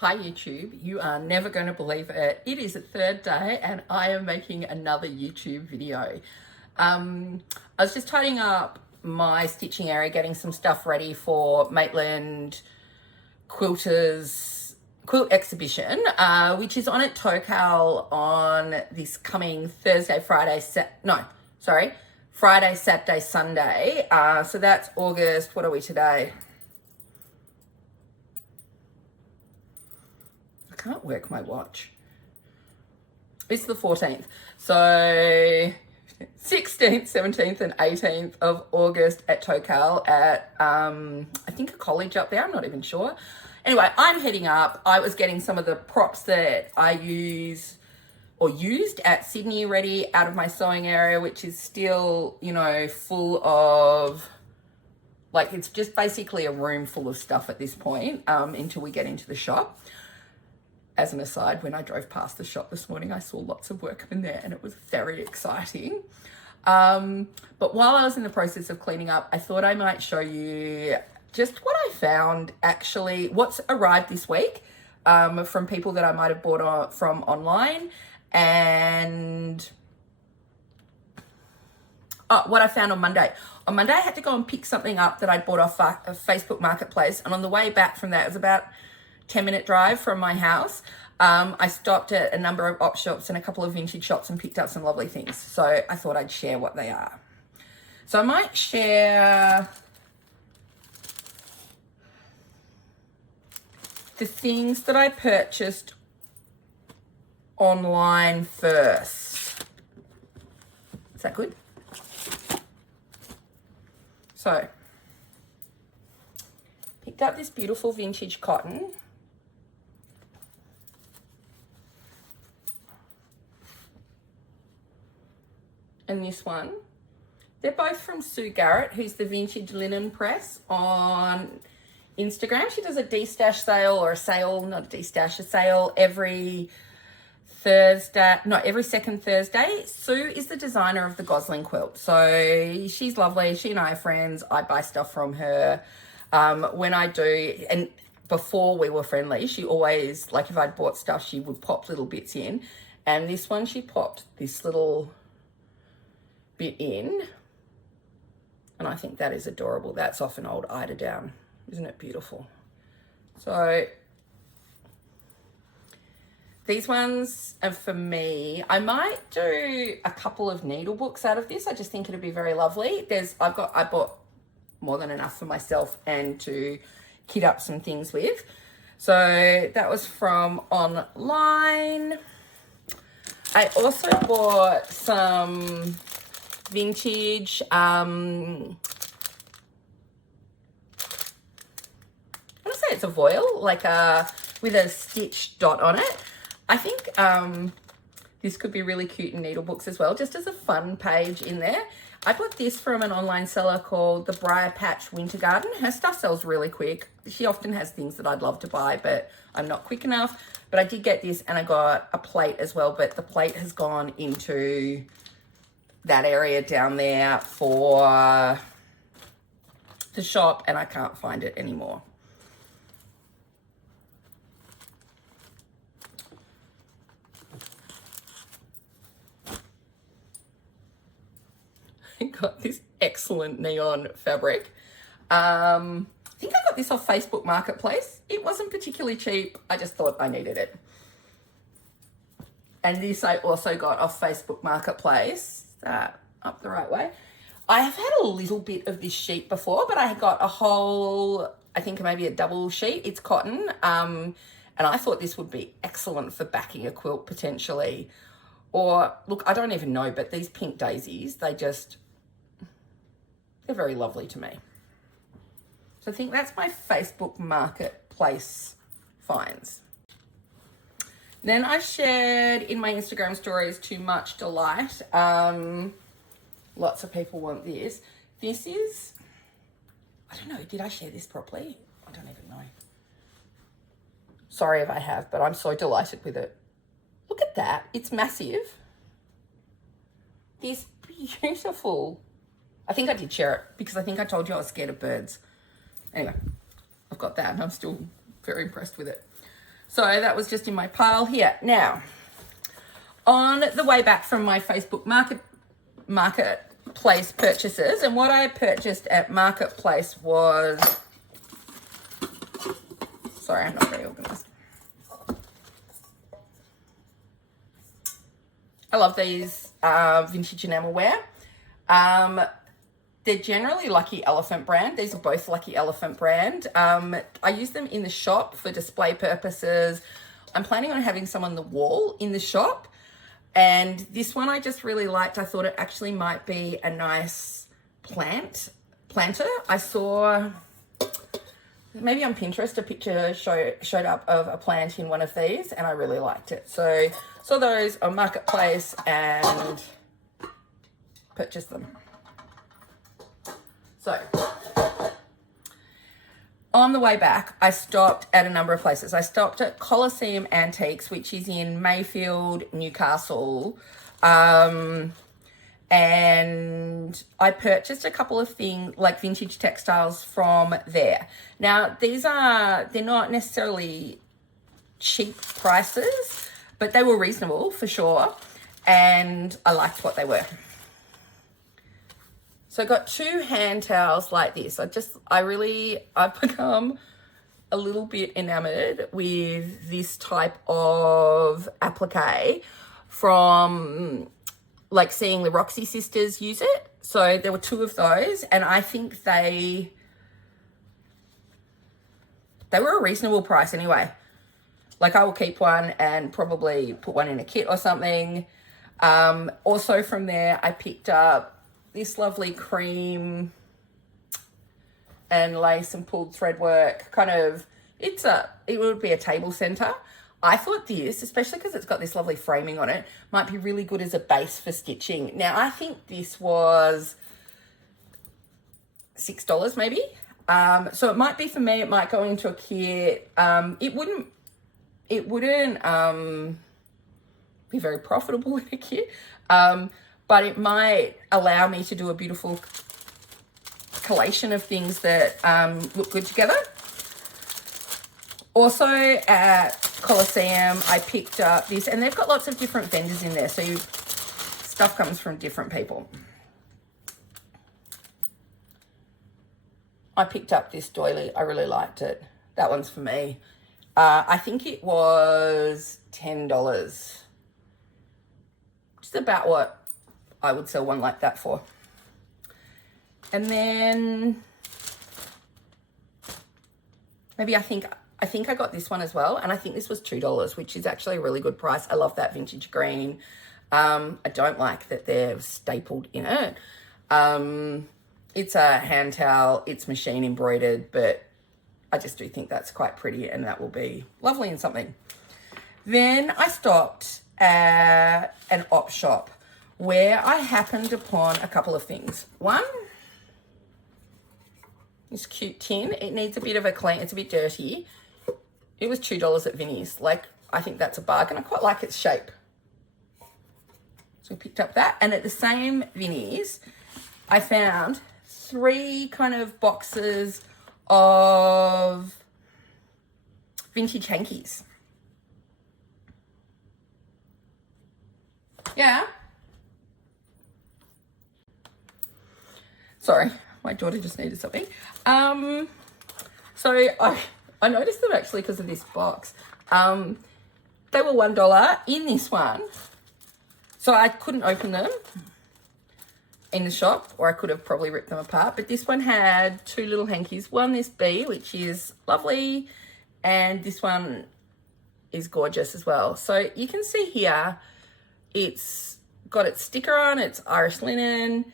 Hi YouTube, you are never going to believe it. It is a third day and I am making another YouTube video. I was just tidying up my stitching area, getting some stuff ready for Maitland Quilters quilt exhibition, which is on at Tocal on this coming Thursday, Friday, Saturday, Sunday. So that's August, what are we today? Can't work my watch. It's the 14th. So 16th, 17th and 18th of August at Tocal at, I think a college up there. I'm not even sure. Anyway, I'm heading up. I was getting some of the props that I used at Sydney ready out of my sewing area, which is still, you know, full of, like, it's just basically a room full of stuff at this point until we get into the shop. As an aside, when I drove past the shop this morning, I saw lots of workmen there and it was very exciting. But while I was in the process of cleaning up, I thought I might show you just what I found, actually, what's arrived this week from people that I might have bought from online, and what I found on Monday. On Monday, I had to go and pick something up that I'd bought off a Facebook Marketplace, and on the way back from that, it was about 10-minute drive from my house. I stopped at a number of op shops and a couple of vintage shops and picked up some lovely things. So I thought I'd share what they are. So I might share the things that I purchased online first. Is that good? So, picked up this beautiful vintage cotton. And this one. They're both from Sue Garrett, who's the Vintage Linen Press on Instagram. She does a de-stash sale, or a sale, not a de-stash, a sale every Thursday, no, every second Thursday. Sue is the designer of the Gosling quilt. So she's lovely. She and I are friends. I buy stuff from her. When I do, and before we were friendly, she always, like if I'd bought stuff, she would pop little bits in. And this one, she popped this little bit in, and I think that is adorable. That's off an old eider down. Isn't it beautiful? So these ones are for me. I might do a couple of needle books out of this. I just think it'd be very lovely. I bought more than enough for myself and to kit up some things with. So that was from online. I also bought some vintage I want to say it's a voile, like with a stitch dot on it. I think this could be really cute in needle books as well, just as a fun page in there. I got this from an online seller called the Briar Patch Winter Garden. Her stuff sells really quick. She often has things that I'd love to buy, but I'm not quick enough. But I did get this, and I got a plate as well, but the plate has gone into that area down there for the shop, and I can't find it anymore. I got this excellent neon fabric. I think I got this off Facebook Marketplace. It wasn't particularly cheap. I just thought I needed it. And this I also got off Facebook Marketplace. Up the right way. I have had a little bit of this sheet before, but I got a whole, I think maybe a double sheet. It's cotton. And I thought this would be excellent for backing a quilt potentially. Or, look, I don't even know, but these pink daisies, they're very lovely to me. So I think that's my Facebook Marketplace finds. Then I shared in my Instagram stories To Much Delight. Lots of people want this. This is, I don't know, did I share this properly? I don't even know. Sorry if I have, but I'm so delighted with it. Look at that. It's massive. This beautiful. I think I did share it because I think I told you I was scared of birds. Anyway, I've got that and I'm still very impressed with it. So that was just in my pile here. Now, on the way back from my Facebook Marketplace purchases, and what I purchased at Marketplace was, sorry, I'm not very organized. I love these vintage enamelware. They're generally Lucky Elephant brand. These are both Lucky Elephant brand. I use them in the shop for display purposes. I'm planning on having some on the wall in the shop. And this one I just really liked. I thought it actually might be a nice planter. I saw, maybe on Pinterest, a picture showed up of a plant in one of these, and I really liked it. So saw those on Marketplace and purchased them. So on the way back, I stopped at a number of places. I stopped at Coliseum Antiques, which is in Mayfield, Newcastle. And I purchased a couple of things like vintage textiles from there. Now, they're not necessarily cheap prices, but they were reasonable for sure. And I liked what they were. So I got 2 hand towels like this. I've become a little bit enamored with this type of applique from like seeing the Roxy sisters use it. So there were 2 of those, and I think they were a reasonable price anyway. Like I will keep one and probably put one in a kit or something. Also from there, I picked up this lovely cream and lace and pulled thread work. It would be a table center. I thought this, especially because it's got this lovely framing on it, might be really good as a base for stitching. Now, I think this was $6 maybe. So it might be for me, it might go into a kit. It wouldn't be very profitable in a kit. But it might allow me to do a beautiful collation of things that look good together. Also at Coliseum, I picked up this, and they've got lots of different vendors in there, so stuff comes from different people. I picked up this doily. I really liked it. That one's for me. I think it was $10, which is about what I would sell one like that for. And then maybe I think I got this one as well, and I think this was $2, which is actually a really good price. I love that vintage green. I don't like that they're stapled in it. It's a hand towel, it's machine embroidered, but I just do think that's quite pretty, and that will be lovely in something. Then I stopped at an op shop where I happened upon a couple of things. One, this cute tin. It needs a bit of a clean. It's a bit dirty. It was $2 at Vinnie's. Like, I think that's a bargain. I quite like its shape. So we picked up that. And at the same Vinnie's, I found 3 kind of boxes of vintage hankies. Yeah. Sorry, my daughter just needed something. So I noticed them actually because of this box. They were $1 in this one. So I couldn't open them in the shop, or I could have probably ripped them apart. But this one had 2 little hankies. One, this bee, which is lovely. And this one is gorgeous as well. So you can see here, it's got its sticker on, it's Irish linen.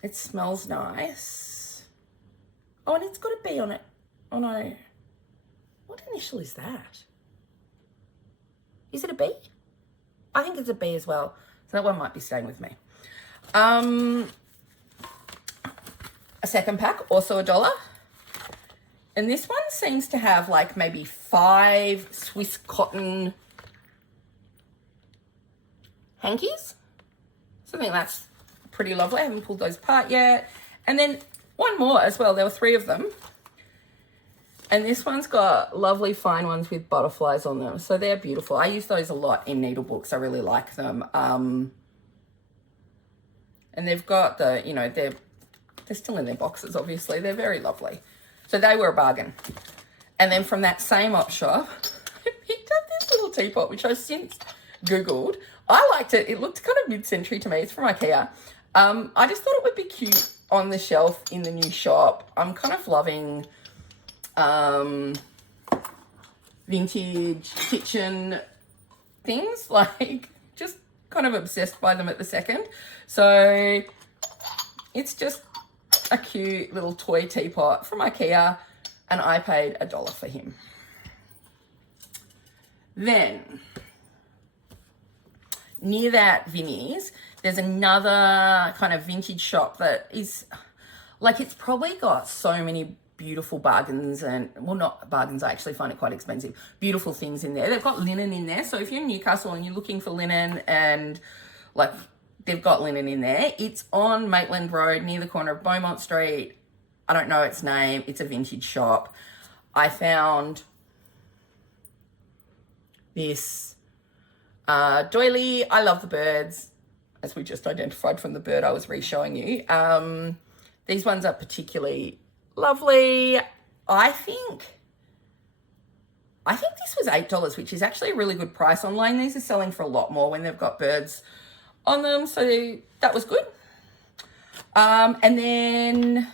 It smells nice. Oh, and it's got a bee on it. Oh no. What initial is that? Is it a bee? I think it's a bee as well. So that one might be staying with me. A second pack, also $1. And this one seems to have like maybe 5 Swiss cotton hankies. So I think that's pretty lovely. I haven't pulled those apart yet. And then one more as well. There were 3 of them. And this one's got lovely fine ones with butterflies on them. So they're beautiful. I use those a lot in needle books. I really like them. And they've got the, you know, they're still in their boxes, obviously. They're very lovely. So they were a bargain. And then from that same op shop, I picked up this little teapot, which I've since Googled. I liked it. It looked kind of mid-century to me. It's from IKEA. I just thought it would be cute on the shelf in the new shop. I'm kind of loving vintage kitchen things, like just kind of obsessed by them at the second. So it's just a cute little toy teapot from IKEA, and I paid $1 for him. Then near that Vinnie's, there's another kind of vintage shop that is like, it's probably got so many beautiful bargains, and well, not bargains, I actually find it quite expensive, beautiful things in there. They've got linen in there, so if you're in Newcastle and you're looking for linen, and like they've got linen in there. It's on Maitland Road near the corner of Beaumont Street. I don't know its name. It's a vintage shop. I found this doily. I love the birds, as we just identified from the bird I was re-showing you. These ones are particularly lovely. I think this was $8, which is actually a really good price. Online, these are selling for a lot more when they've got birds on them, so that was good. And then,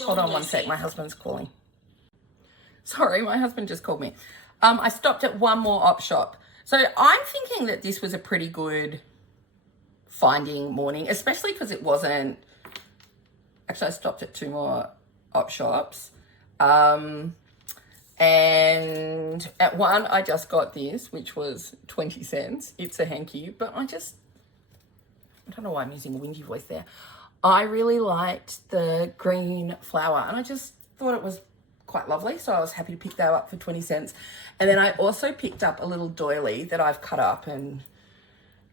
hold on one sec, my husband's calling. Sorry, my husband just called me. I stopped at one more op shop. So I'm thinking that this was a pretty good finding morning, especially because it wasn't, actually I stopped at two more op shops. And at one, I just got this, which was 20 cents. It's a hanky, but I don't know why I'm using a whingy voice there. I really liked the green flower, and I just thought it was quite lovely, so I was happy to pick that up for 20 cents. And then I also picked up a little doily that I've cut up, and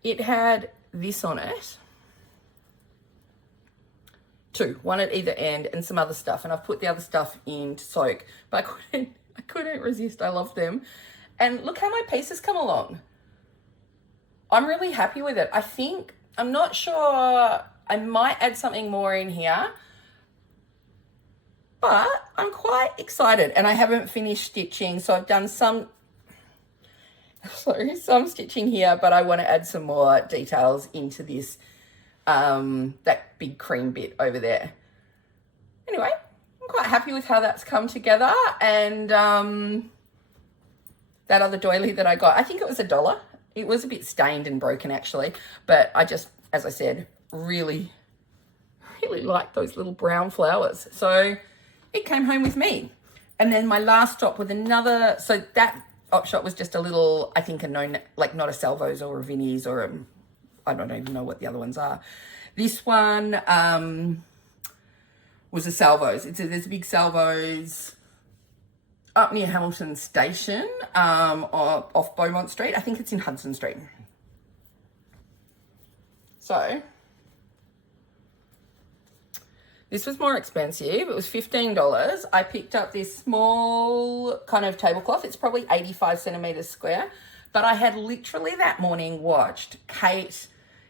it had this on it. Two, one at either end, and some other stuff, and I've put the other stuff in to soak, but I couldn't resist. I loved them. And look how my pieces come along. I'm really happy with it. I'm not sure, I might add something more in here, but I'm quite excited, and I haven't finished stitching. So I've done some stitching here, but I want to add some more details into this, that big cream bit over there. Anyway, I'm quite happy with how that's come together. And that other doily that I got, I think it was $1. It was a bit stained and broken actually, but I just, as I said, really, really like those little brown flowers. So it came home with me. And then my last stop with another, so that op shop was just a little, I think like not a Salvos or a Vinnie's or I don't even know what the other ones are. This one was a Salvos. There's a big Salvos up near Hamilton Station, off Beaumont Street. I think it's in Hudson Street. So this was more expensive. It was $15. I picked up this small kind of tablecloth. It's probably 85 centimeters square, but I had literally that morning watched Kate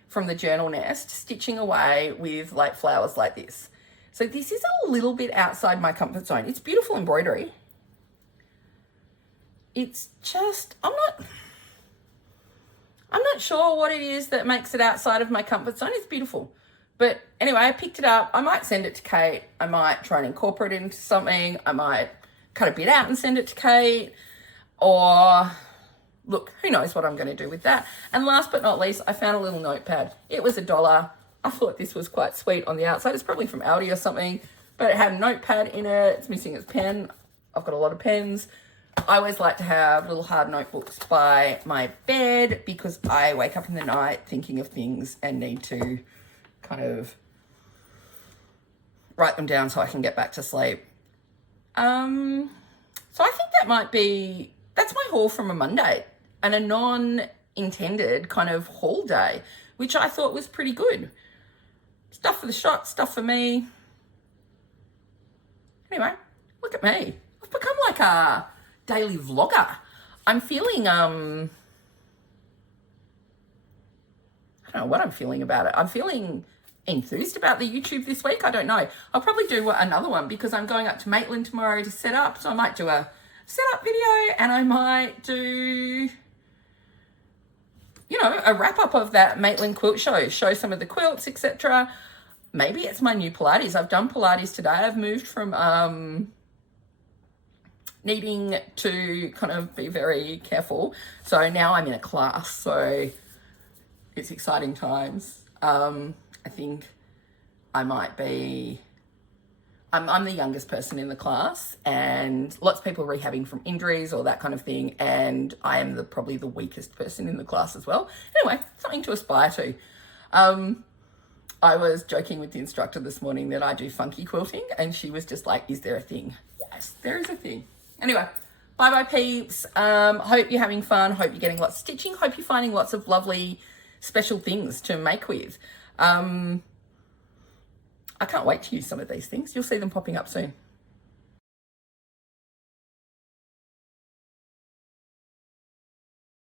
from the Journal Nest stitching away with like flowers like this. So this is a little bit outside my comfort zone. It's beautiful embroidery. It's just, I'm not sure what it is that makes it outside of my comfort zone. It's beautiful. But anyway, I picked it up. I might send it to Kate. I might try and incorporate it into something. I might cut a bit out and send it to Kate. Or look, who knows what I'm going to do with that. And last but not least, I found a little notepad. It was $1. I thought this was quite sweet on the outside. It's probably from Aldi or something, but it had a notepad in it. It's missing its pen. I've got a lot of pens. I always like to have little hard notebooks by my bed because I wake up in the night thinking of things and need to kind of write them down so I can get back to sleep. So I think that's my haul from a Monday and a non-intended kind of haul day, which I thought was pretty good. Stuff for the shop, stuff for me. Anyway, look at me. I've become like a daily vlogger. I'm feeling, I don't know what I'm feeling about it. I'm feeling enthused about the YouTube this week. I don't know. I'll probably do another one because I'm going up to Maitland tomorrow to set up. So I might do a setup video, and I might do, you know, a wrap up of that Maitland quilt show some of the quilts, etc. Maybe it's my new Pilates. I've done Pilates today. I've moved from needing to kind of be very careful. So now I'm in a class. So it's exciting times. I think I might be, I'm the youngest person in the class, and lots of people rehabbing from injuries or that kind of thing. And I am probably the weakest person in the class as well. Anyway, something to aspire to. I was joking with the instructor this morning that I do funky quilting, and she was just like, is there a thing? Yes, there is a thing. Anyway, bye peeps. Hope you're having fun. Hope you're getting lots of stitching. Hope you're finding lots of lovely special things to make with. I can't wait to use some of these things. You'll see them popping up soon.